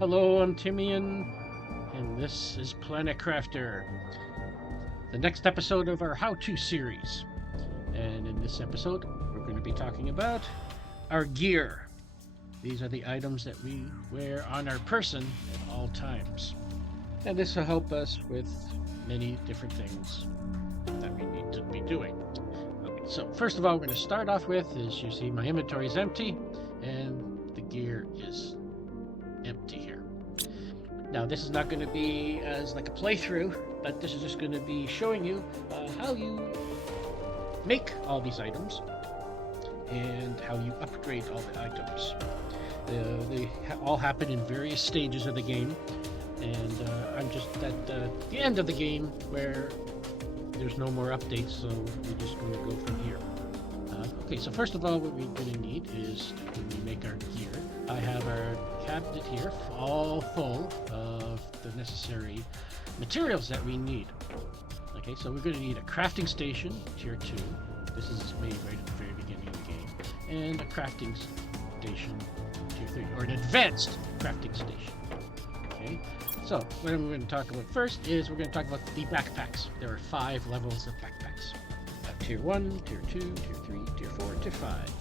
Hello, I'm Timian, and this is Planet Crafter, the next episode of our how-to series. And in this episode, we're going to be talking about our gear. These are the items that we wear on our person at all times. And this will help us with many different things that we need to be doing. Okay, so first of all, we're going to start off with is you see my inventory is empty and the gear is empty here. Now this is not going to be as like a playthrough, but this is just going to be showing you how you make all these items and how you upgrade all the items. They all happen in various stages of the game, and I'm just at the end of the game where there's no more updates, so we're just going to go from here. Okay, so first of all, what we're going to need is when we make our gear, I have our cabinet here all full of the necessary materials that we need. Okay, so we're going to need a crafting station, tier 2. This is made right at the very beginning of the game. And a crafting station, tier 3, or an advanced crafting station. Okay, so what I'm going to talk about first is we're going to talk about the backpacks. There are 5 levels of backpacks. Tier 1, Tier 2, Tier 3, Tier 4, Tier 5.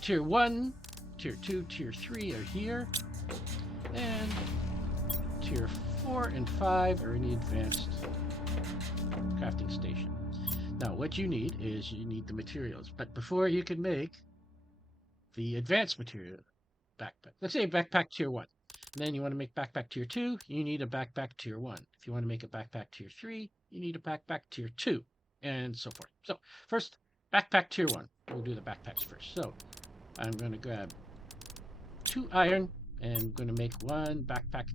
Tier 1, Tier 2, Tier 3 are here. And Tier 4 and 5 are in the advanced crafting station. Now what you need is you need the materials. But before you can make the advanced material backpack, let's say backpack Tier 1. And then you want to make backpack Tier 2, you need a backpack Tier 1. If you want to make a backpack Tier 3, you need a backpack Tier 2. And so forth. So first, backpack Tier 1. We'll do the backpacks first. So I'm going to grab 2 iron and I'm going to make 1 backpack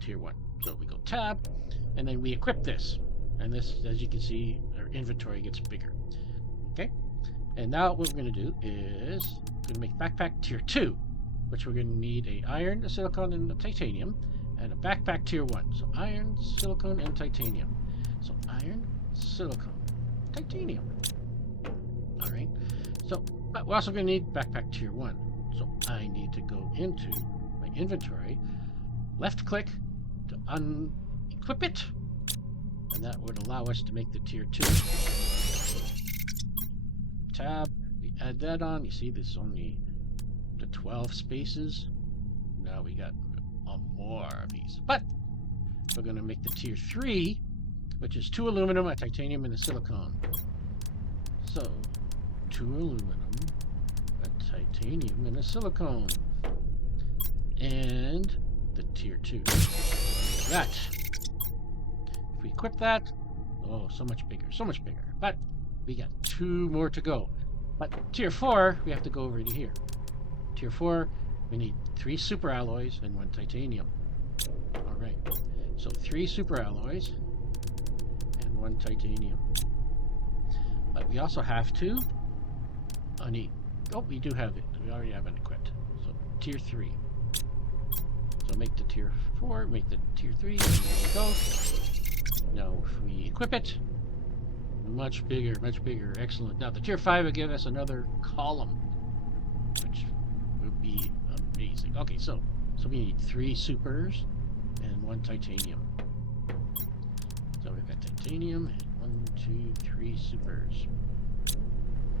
Tier 1. So we go tab and then we equip this. And this, as you can see, our inventory gets bigger. Okay? And now what we're going to do is we're going to make backpack Tier 2, which we're going to need a iron, a silicon, and a titanium. And a backpack Tier 1. So iron, silicon, and titanium. So iron, silicon, titanium. Alright. So, but we're also going to need backpack Tier 1. So I need to go into my inventory, left click to unequip it, and that would allow us to make the Tier 2. Tab, we add that on. You see this is only the 12 spaces. Now we got more of these, but we're going to make the Tier 3, which is 2 aluminum, a titanium, and a silicon. So 2 aluminum, a titanium, and a silicon, and the Tier 2. That, if we equip that, oh, so much bigger, but we got 2 more to go. But Tier 4, we have to go over to here. Tier 4, we need 3 super alloys and 1 titanium. Alright, so 3 super alloys and 1 titanium. But we also have to we do have it. We already have it equipped. So Tier 3. So make the Tier 4, make the Tier 3, and there we go. Now if we equip it, much bigger, excellent. Now the Tier 5 will give us another column, which would be amazing. Okay, so we need 3 supers and 1 titanium. So we've got titanium and 1, 2, 3 supers.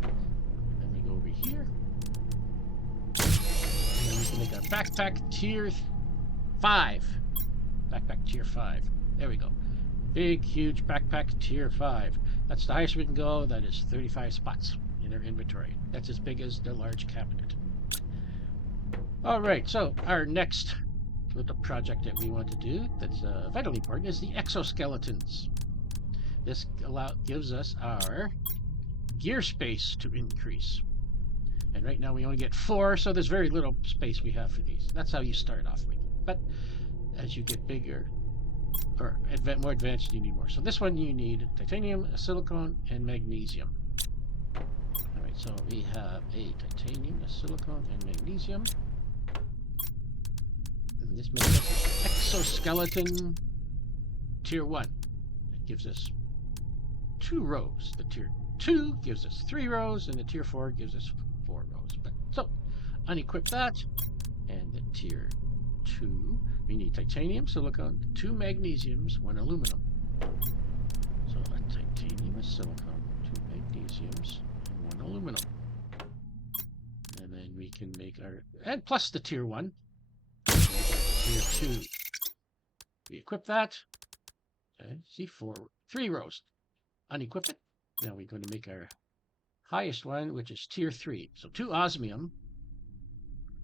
And then we go over here. And then we can make our backpack Tier 5. Backpack Tier 5. There we go. Big, huge backpack Tier 5. That's the highest we can go. That is 35 spots in our inventory. That's as big as the large cabinet. Alright, so our next little project that we want to do that's vitally important is the exoskeletons. This gives us our gear space to increase. And right now we only get 4, so there's very little space we have for these. That's how you start off with. But as you get bigger, or more advanced, you need more. So this one you need titanium, a silicon, and magnesium. Alright, so we have a titanium, a silicon, and magnesium. And this makes us exoskeleton Tier 1. It gives us 2 rows. The Tier 2 gives us 3 rows, and the Tier 4 gives us 4 rows. But so, unequip that. And the tier 2, we need titanium, silicon, 2 magnesiums, 1 aluminum. So a titanium, a silicon, 2 magnesiums, and 1 aluminum. And then we can make our, and plus the tier 1, tier 2. We equip that. Okay, see, 3 rows. Unequip it. Now we're going to make our highest one, which is tier 3. So 2 osmium,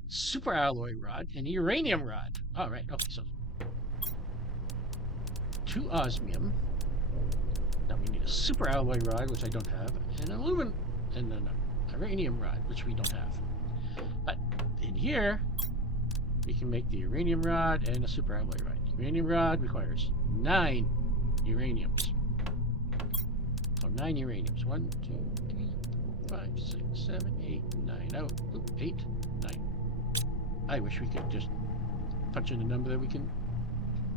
super alloy rod, and uranium rod. All right, okay, so 2 osmium. Now we need a super alloy rod, which I don't have, and aluminum, and then a uranium rod, which we don't have. But in here, we can make the uranium rod and a super alloy rod. Uranium rod requires 9 uraniums. So 9 uraniums. 1, 2, 3, 4, 5, 6, 7, 8, 9. Oh, 8, 9. I wish we could just punch in a number that we can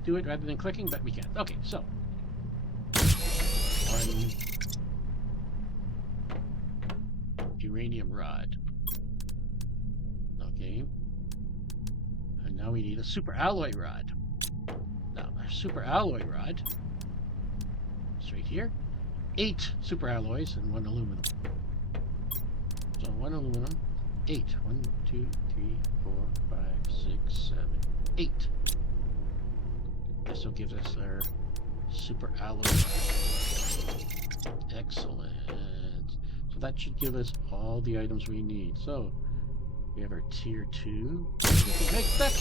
do it rather than clicking, but we can't. Okay, so 1 uranium rod. Okay. And now we need a super alloy rod. Now, our super alloy rod is right here. 8 super alloys and 1 aluminum. So 1 aluminum, 8. 1, 2, 3, 4, 5, 6, 7, 8. This will give us our super alloy rod. Excellent. So that should give us all the items we need. So we have our tier 2. We can make that.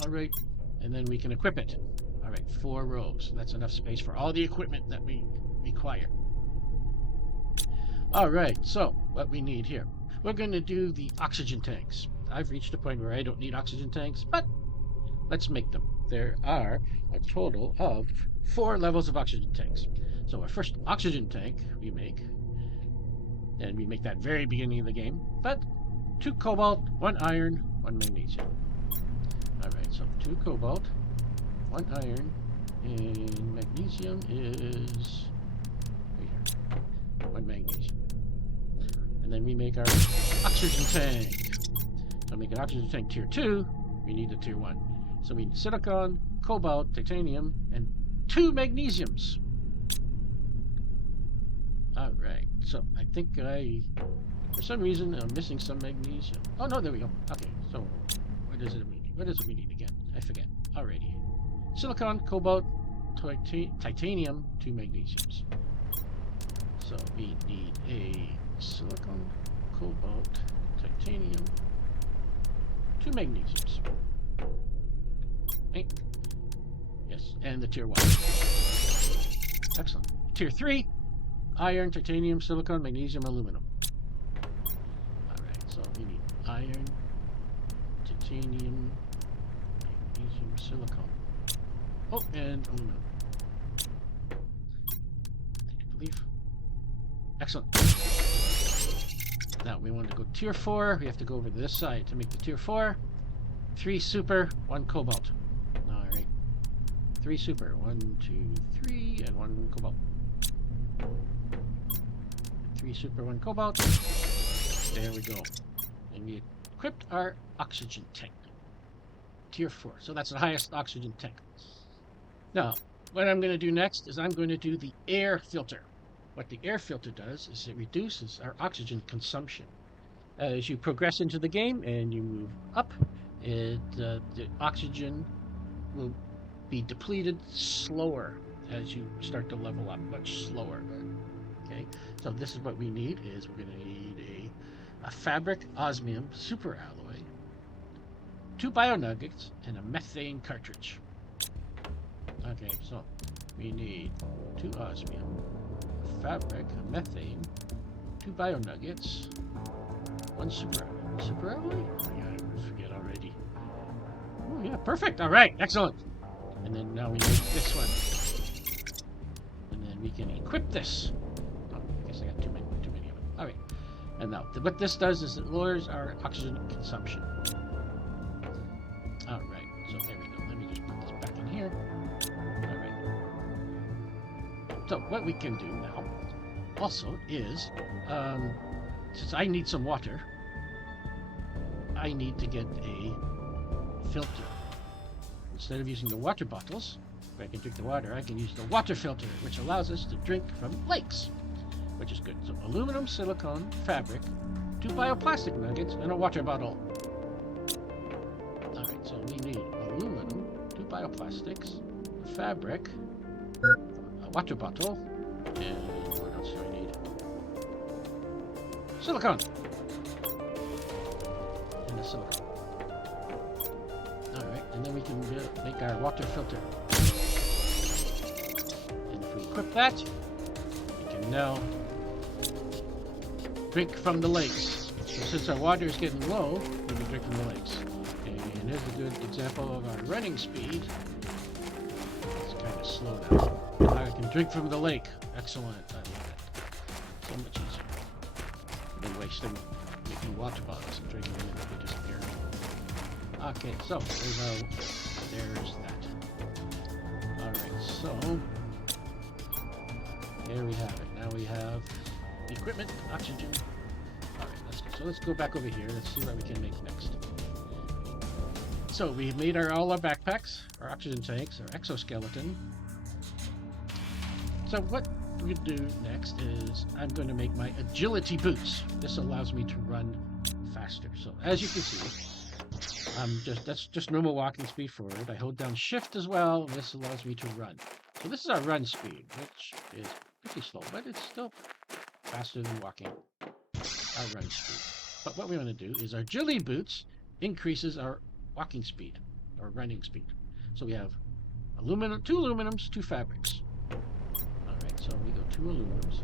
All right. And then we can equip it. All right, 4 rows. That's enough space for all the equipment that we require. All right, so what we need here. We're going to do the oxygen tanks. I've reached a point where I don't need oxygen tanks, but let's make them. There are a total of 4 levels of oxygen tanks. So our first oxygen tank we make, and we make that very beginning of the game, but 2 cobalt, 1 iron, 1 magnesium. All right, so 2 cobalt, 1 iron, and magnesium is right here. 1 magnesium. And then we make our oxygen tank. So make an oxygen tank tier 2, we need a tier 1. So we need silicon, cobalt, titanium, and 2 magnesiums. Alright, so I think for some reason, I'm missing some magnesium. Oh no, there we go. Okay, so what does it mean? What does it mean again? I forget. Alrighty. Silicon, cobalt, titanium, 2 magnesiums. So we need a silicon, cobalt, titanium, 2 magnesiums. Okay. Yes, and the tier 1. Excellent. Tier 3, iron, titanium, silicon, magnesium, aluminum. Alright, so we need iron, titanium, magnesium, silicon. Oh, and aluminum. I believe. Excellent. Now we want to go tier 4. We have to go over to this side to make the tier 4. 3 super, 1 cobalt. Alright. 3 super. 1, 2, 3, and 1 cobalt. 3 super, 1 cobalt. There we go. And we equipped our oxygen tank. Tier 4. So that's the highest oxygen tank. Now, what I'm going to do next is I'm going to do the air filter. What the air filter does is it reduces our oxygen consumption. As you progress into the game and you move up, the oxygen will be depleted slower as you start to level up, much slower. Okay, so this is what we need. Is we're going to need a fabric osmium super alloy, 2 bio nuggets, and a methane cartridge. Okay, so we need 2 osmium, a fabric, a methane, 2 bio nuggets, 1 super alloy. Super alloy? I forget already. Oh yeah, perfect. All right, excellent. And then now we need this one, and then we can equip this. Oh, I guess I got too many of them. All right. And now what this does is it lowers our oxygen consumption. All right. So there we go. Let me just put this back in here. All right. So what we can do now also is, since I need some water, I need to get a filter. Instead of using the water bottles, where I can drink the water, I can use the water filter, which allows us to drink from lakes, which is good. So aluminum, silicone, fabric, 2 bioplastic nuggets, and a water bottle. Alright, so we need aluminum, 2 bioplastics, fabric, a water bottle, and what else do I need? Silicone! And a silicone. Alright, and then we can make our water filter. And if we equip that, we can now drink from the lakes. So since our water is getting low, we can drink from the lakes. And here's a good example of our running speed. It's kind of slow now. Now I can drink from the lake. Excellent. I love it. So much easier than wasting making water bottles and drinking them and they disappear. Okay, so there's that. Alright, so there we have it. Now we have equipment, oxygen. Alright, so let's go back over here. Let's see what we can make next. So we've made all our backpacks, our oxygen tanks, our exoskeleton. So what we do next is I'm going to make my agility boots. This allows me to run faster. So as you can see, that's just normal walking speed forward. I hold down shift as well. This allows me to run. So this is our run speed, which is pretty slow, but it's still faster than walking. Our run speed. But what we want to do is our agility boots increases our walking speed or running speed. So we have aluminum, 2 aluminums, 2 fabrics. Alright, so we go 2 aluminums,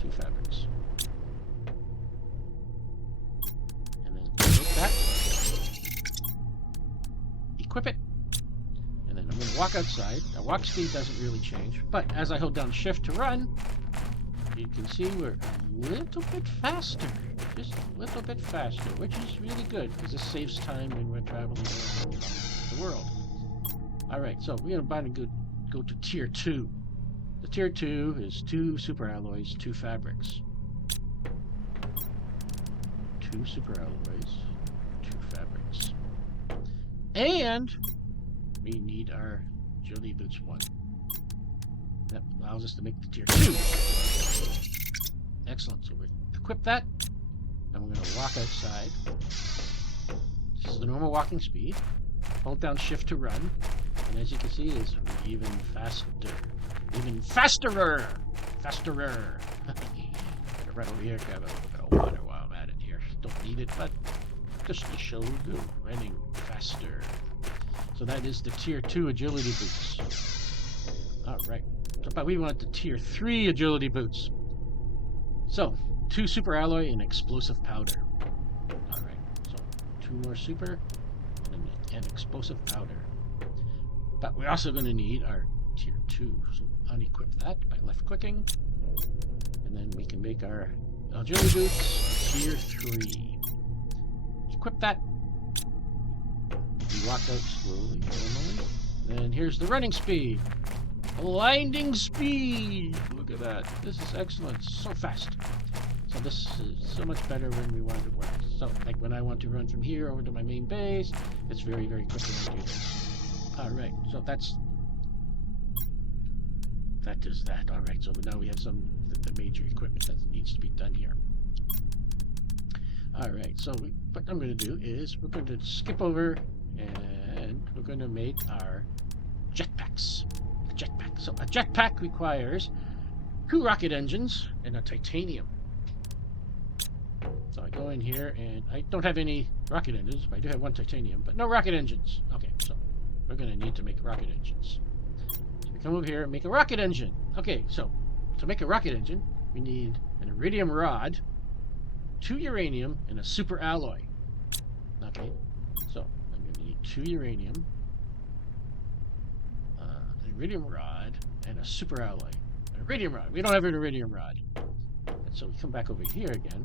2 fabrics. And then take that, equip it, and then I'm going to walk outside. Now walk speed doesn't really change, but as I hold down shift to run, you can see we're a little bit faster. Just a little bit faster, which is really good because this saves time when we're traveling around the world. Alright, so we're going to go to tier 2. The tier 2 is 2 super alloys, 2 fabrics. 2 super alloys, 2 fabrics. And we need our agility boots 1. That allows us to make the tier 2. Excellent. So we equip that. And we're going to walk outside. This is the normal walking speed. Hold down shift to run. And as you can see, it's even faster. Even fasterer! Fasterer! Right over here, grab a little bit of water while I'm at it here. Don't need it, but just to show the running faster. So that is the tier 2 agility boots. Alright. But we want the tier 3 agility boots. So, 2 super alloy and explosive powder. Alright, so 2 more super and explosive powder. But we're also going to need our tier 2. So unequip that by left clicking. And then we can make our agility boots tier 3. Equip that. We walk out slowly, normally. And here's the running speed. Blinding speed! Look at that. This is excellent. So fast. So this is so much better when we want to run. So, like when I want to run from here over to my main base, it's very, very quick when I do this. Alright, so that is that. Alright, so now we have some the major equipment that needs to be done here. Alright, so what I'm going to do is we're going to skip over and we're going to make our jetpacks. Jetpack. So a jetpack requires 2 rocket engines and a titanium. So I go in here and I don't have any rocket engines, but I do have 1 titanium, but no rocket engines. Okay, so we're going to need to make rocket engines. So we come over here and make a rocket engine. Okay, so to make a rocket engine, we need an iridium rod, 2 uranium, and a super alloy. Okay, so I'm going to need 2 uranium, iridium rod, and a super alloy. An iridium rod. We don't have an iridium rod. And so we come back over here again.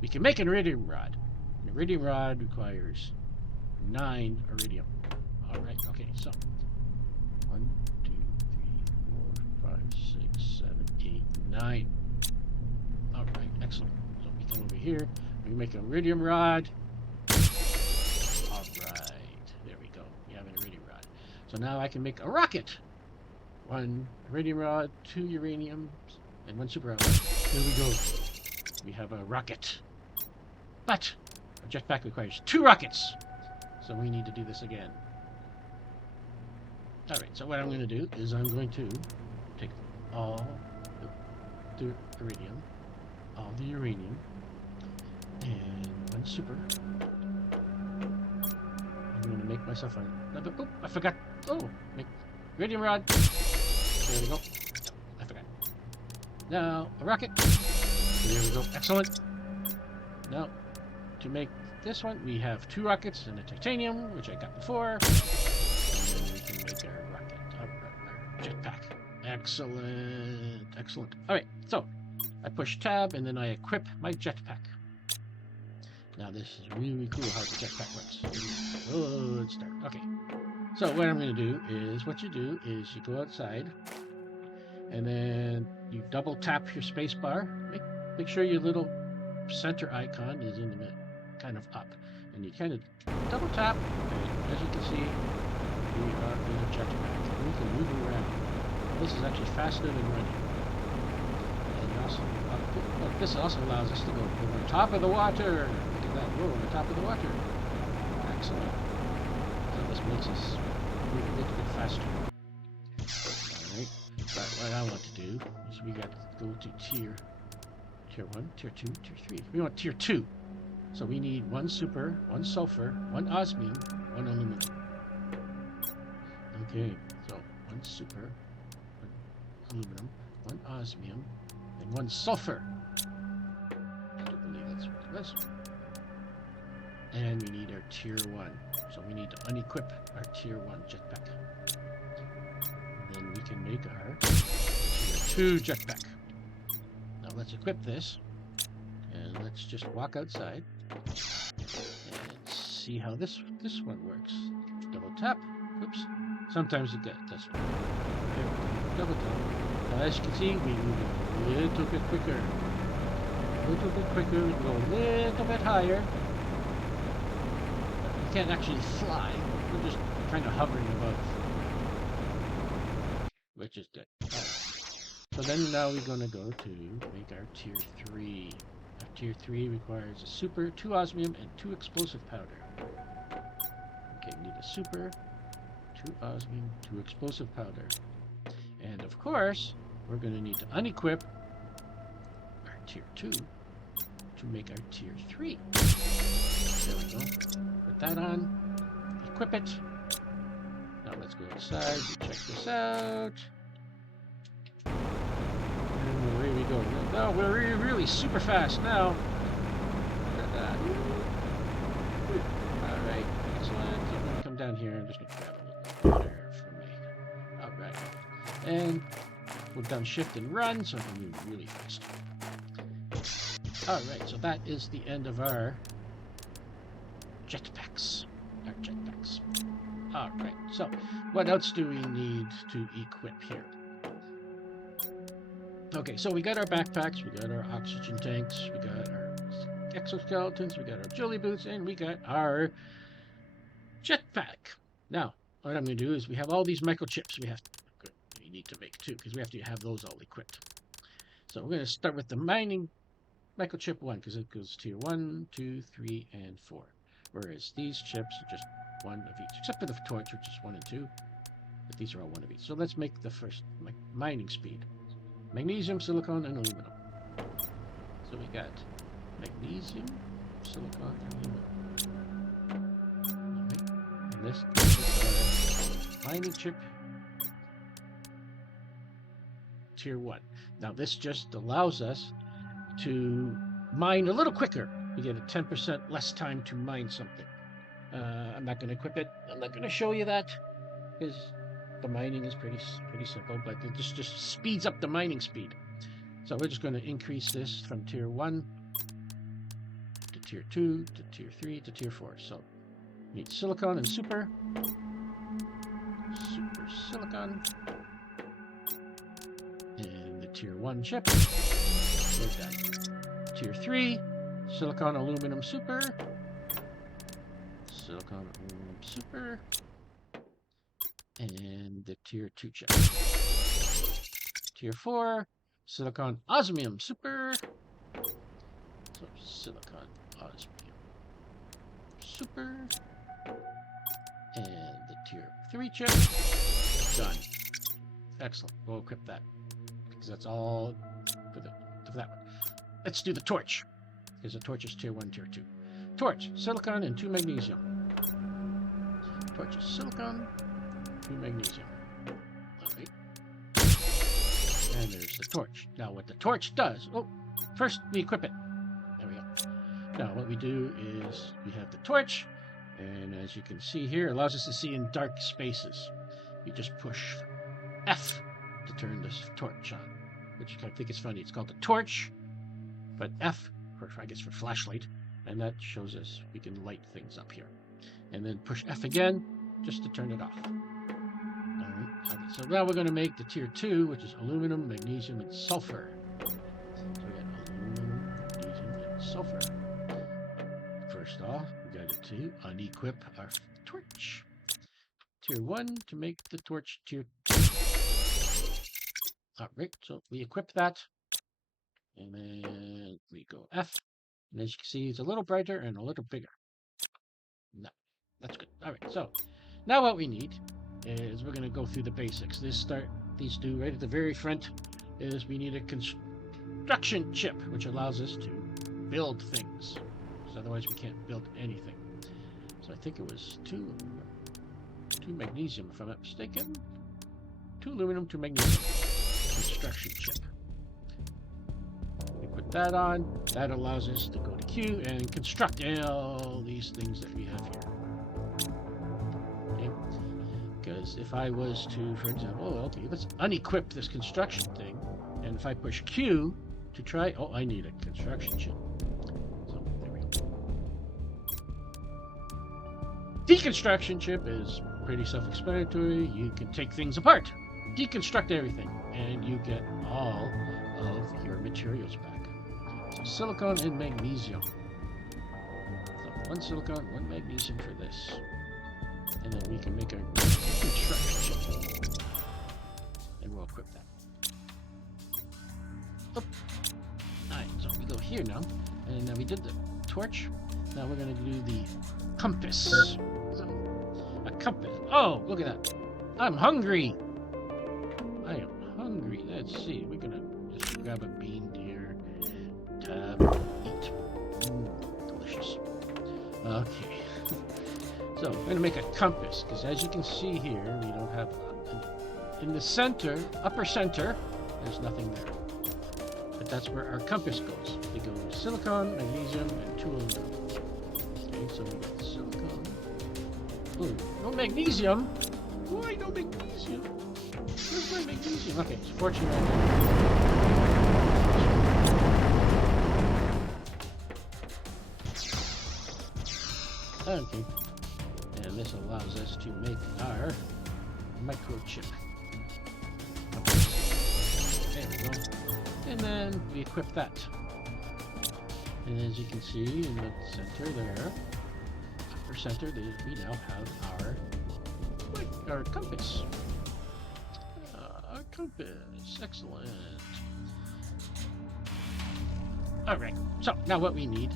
We can make an iridium rod. An iridium rod requires 9 iridium. Alright, okay, so 1, 2, 3, 4, 5, 6, 7, 8, 9. Alright, excellent. So we come over here, we make an iridium rod. So now I can make a rocket. 1 iridium rod, 2 uranium, and 1 super alloy. Here we go. We have a rocket. But a jetpack requires 2 rockets. So we need to do this again. Alright, so what I'm going to do is I'm going to take all the iridium, all the uranium, and 1 super. I'm going to make myself another... Oh, I forgot. Oh, make iridium rod. There we go. I forgot. Now, a rocket. There we go. Excellent. Now, to make this one, we have 2 rockets and a titanium, which I got before. And then we can make our rocket, our jetpack. Excellent. Excellent. Alright, so I push tab and then I equip my jetpack. Now this is really cool how the jetpack works. Oh, let's start. Okay. So what I'm going to do is, what you do is you go outside and then you double tap your space bar. Make sure your little center icon is in the middle, kind of up. And you kind of double tap, and as you can see, we are in a jetpack. We can move around. This is actually faster than running. And also, look, this also allows us to go over the top of the water. Look at that, we're over the top of the water. Excellent. So this makes us move a little bit faster. Alright, but what I want to do is we got to go to tier 1, tier 2, tier 3. We want tier 2. So we need 1 super, 1 sulfur, 1 osmium, 1 aluminum. Okay, so 1 super, 1 aluminum, 1 osmium, and 1 sulfur. I do believe that's what it was. And we need our tier 1. So we need to unequip our tier 1 jetpack. And then we can make our tier 2 jetpack. Now let's equip this. And let's just walk outside and see how this one works. Double tap. Oops. Sometimes it gets this one. There we go. Double tap. Now as you can see, we move a little bit quicker. A little bit quicker. We go a little bit higher. We can't actually fly. We're just kind of hovering above. Which is good. So then now we're going to go to make our tier 3. Our tier 3 requires a super, 2 osmium, and 2 explosive powder. Okay, we need a super, 2 osmium, 2 explosive powder. And of course, we're going to need to unequip our tier 2 to make our tier 3. There we go. Put that on, equip it. Now let's go outside and check this out. And away we go. No, we're really super fast now. Look at that. Alright, excellent. I'm going to come down here and just going to grab a little water for me. Alright. And we've done shift and run, so I can move really fast. Alright, so that is the end of our jetpacks. Alright, so what else do we need to equip here? Okay, so we got our backpacks, we got our oxygen tanks, we got our exoskeletons, we got our jelly boots, and we got our jetpack. Now, what I'm going to do is we have all these microchips we need to make too, because we have to have those all equipped. So we're going to start with the mining microchip 1, because it goes tier 1, 2, 3, and 4. Whereas these chips are just 1 of each, except for the torch, which is 1 and 2. But these are all 1 of each. So let's make the first mining speed. Magnesium, silicon, and aluminum. So we got magnesium, silicon, and aluminum. Alright. And this is our mining chip tier 1. Now this just allows us to mine a little quicker. We get a 10% less time to mine something. I'm not going to equip it. I'm not going to show you that because the mining is pretty simple, but it just speeds up the mining speed. So we're just going to increase this from tier 1 to tier 2 to tier 3 to tier 4. So we need silicon and super silicon, and the tier 1 chip. We're done. Tier 3 silicon aluminum super, silicon aluminum super. and the tier 2 chip. Tier 4, silicon osmium super. So silicon osmium super. And the tier 3 chip. Done. Excellent. We'll equip that. Because that's all for that one. Let's do the torch. Because the torch is tier 1, tier 2. Torch, silicon, and 2 magnesium. Torch is silicon, 2 magnesium. Alright. And there's the torch. Now what the torch does... Oh, first we equip it. There we go. Now what we do is we have the torch. And as you can see here, it allows us to see in dark spaces. You just push F to turn this torch on. Which I think is funny. It's called the torch. But F, I guess for flashlight. And that shows us we can light things up here. And then push F again, just to turn it off. Alright, okay, so now we're going to make the tier 2, which is aluminum, magnesium, and sulfur. So we got aluminum, magnesium, and sulfur. First off, we got to unequip our torch. Tier 1 to make the torch tier 2. Alright, so we equip that. And then we go F. And as you can see, it's a little brighter and a little bigger. No, that's good. All right, so now what we need is we're going to go through the basics. These two right at the very front is we need a construction chip, which allows us to build things. Because otherwise we can't build anything. So I think it was two magnesium, if I'm not mistaken. 2 aluminum, 2 magnesium. Construction chip. Put that on. That allows us to go to Q and construct all these things that we have here. Okay? Because if I was to, for example, okay, let's unequip this construction thing, and if I push Q to try, oh, I need a construction chip. So there we go. Deconstruction chip is pretty self-explanatory. You can take things apart, deconstruct everything, and you get all of your materials back. So silicon and magnesium. So 1 silicon, 1 magnesium for this. And then we can make a construction chip. And we'll equip that. Oh. Alright, so we go here now. And now we did the torch. Now we're going to do the compass. So, a compass. Oh, look at that. I'm hungry. I am hungry. Let's see. We're going to just grab a bean here. Eat. Delicious. Okay. So we're going to make a compass, because as you can see here, we don't have... in the center, upper center, there's nothing there. But that's where our compass goes. We go silicon, magnesium, and 2 aluminum. Okay, so we got silicon. Oh, no magnesium? Why no magnesium? Where's my magnesium? Okay, it's fortunate. Okay, and this allows us to make our microchip. There we go. And then we equip that. And as you can see in the center there, upper center, we now have our compass. Our compass, excellent. All right, so now what we need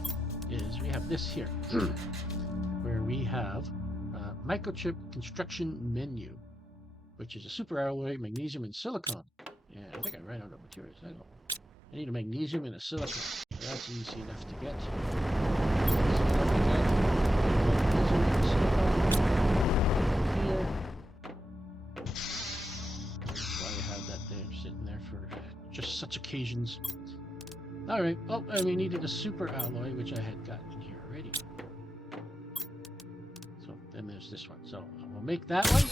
is we have this here. Where we have microchip construction menu, which is a super alloy, magnesium, and silicon. Yeah, I think I ran out of materials. I need a magnesium and a silicon. So that's easy enough to get. Magnesium and silicon here. That's why I have that there, sitting there for just such occasions. All right. Oh, and we needed a super alloy, which I had gotten in here already. Then there's this one. So we'll make that one.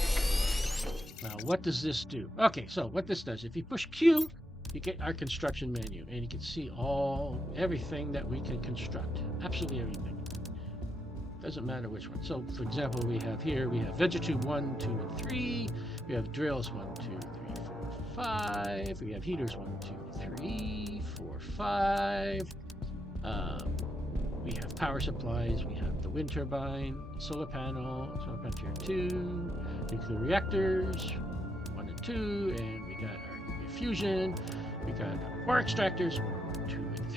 Now, what does this do? Okay, so what this does, if you push Q, you get our construction menu, and you can see everything that we can construct. Absolutely everything. Doesn't matter which one. So, for example, we have Vegetube 1, 2, and 3. We have drills 1, 2, 3, 4, 5. We have heaters 1, 2, 3, 4, 5. we have power supplies, we have the wind turbine, solar panel tier 2, nuclear reactors, 1 and 2, and we got our nuclear fusion, we got our ore extractors, 2 and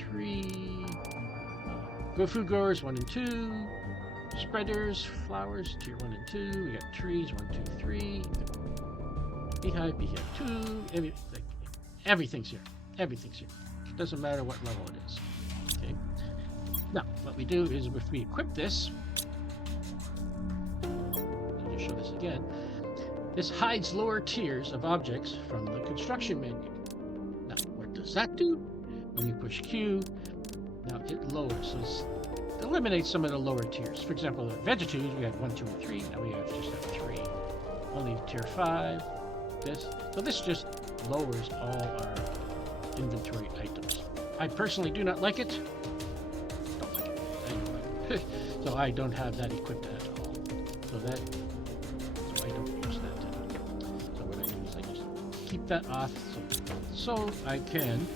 3, food growers, 1 and 2, spreaders, flowers, tier 1 and 2, we got trees, 1, 2, 3, beehive 2, everything's here, everything's here. It doesn't matter what level it is. Okay. Now, what we do is if we equip this, I'll just show this again, this hides lower tiers of objects from the construction menu. Now, what does that do? When you push Q, now it lowers, so it eliminates some of the lower tiers. For example, the Vegetoods, we had 1, 2, and 3, now we just have 3. Only tier 5, so this just lowers all our inventory items. I personally do not like it. Don't like it. I don't like it. So I don't have that equipped at all. So I don't use that. So what I do is I just keep that off so I can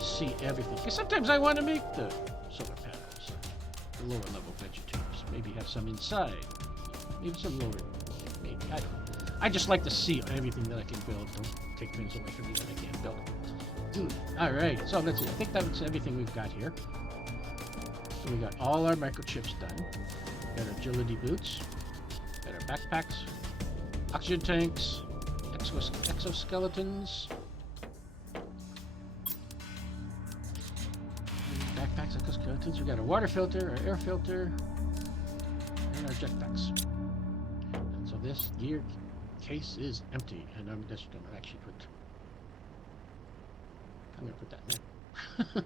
see everything. Because sometimes I want to make the solar panels, the lower level Vegetoods. Maybe have some inside. Maybe some lower. Maybe I don't know. I just like to see everything that I can build. Don't take things away from me that I can't build. Alright, so let's see. I think that's everything we've got here. So we got all our microchips done. We got our agility boots. Got our backpacks. Oxygen tanks. Exoskeletons. Backpacks, exoskeletons. We got a water filter, our air filter, and our jetpacks. And so this gear case is empty, and I'm just going to actually put that in.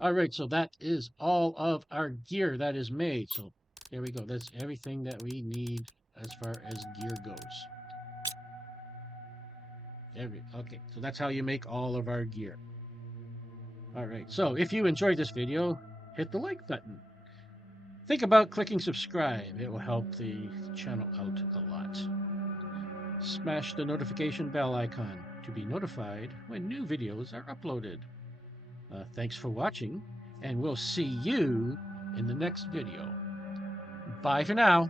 Alright, so that is all of our gear that is made. So there we go. That's everything that we need as far as gear goes. Okay, so that's how you make all of our gear. Alright, so if you enjoyed this video, hit the like button. Think about clicking subscribe. It will help the channel out a lot. Smash the notification bell icon to be notified when new videos are uploaded. Thanks for watching, and we'll see you in the next video. Bye for now.